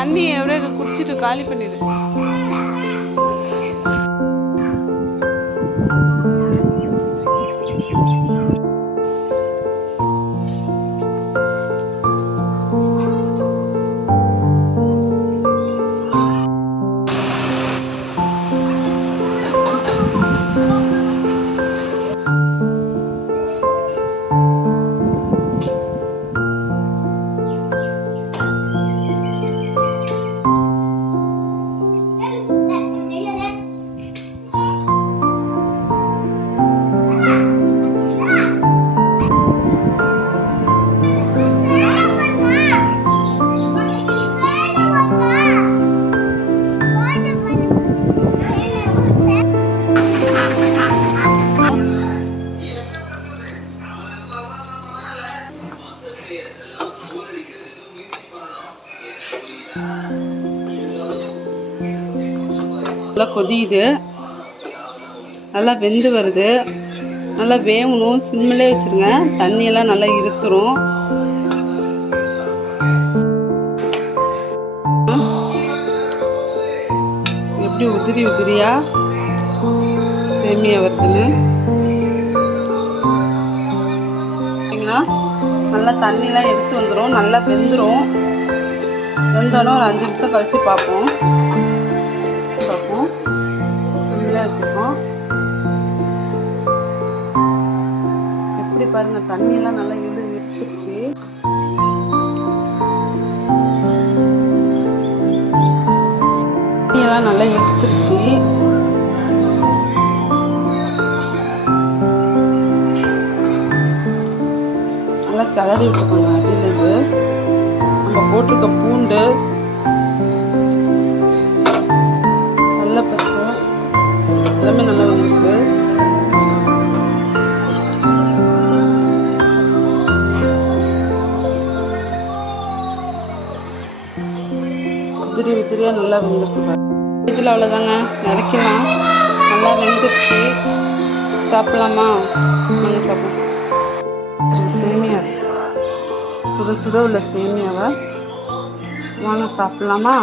தண்ணி எவ்வளோ குடிச்சிட்டு காலி பண்ணிடு. நல்லா கொதியுது, நல்லா வெந்து வருது. நல்லா வேகணும், சிம்மிலே வச்சுருங்க. தண்ணியெல்லாம் நல்லா இருத்துரும். எப்படி உதிரி உதிரியா சேமியா வருதுன்னு நல்லா தண்ணியெலாம் எடுத்து வந்துடும். நல்லா வெந்துடும். வெந்தோடனே ஒரு 5 நிமிஷம் கழித்து பார்ப்போம். சிம்மில் வச்சுப்போம். எப்படி பாருங்கள், தண்ணியெல்லாம் நல்லா இருத்துருச்சு. தண்ணியெல்லாம் நல்லா எடுத்துருச்சு. நல்லா கிளறி விட்டுக்கோங்க. அடியிலேருந்து நம்ம போட்டிருக்க பூண்டு, கடலைப்பருப்பு எல்லாமே நல்லா வந்திருக்கு. உதிரி உதிரியாக நல்லா வெந்திருக்கு. இதில் அவ்வளோதாங்க, இறக்கலாம். நல்லா வெந்துருச்சு. சாப்பிட்லாமா? நாங்கள் சாப்பிட்லாம். சேமியா, சுட சுட உள்ள சேமியாவை வாங்க சாப்பிட்லாமா?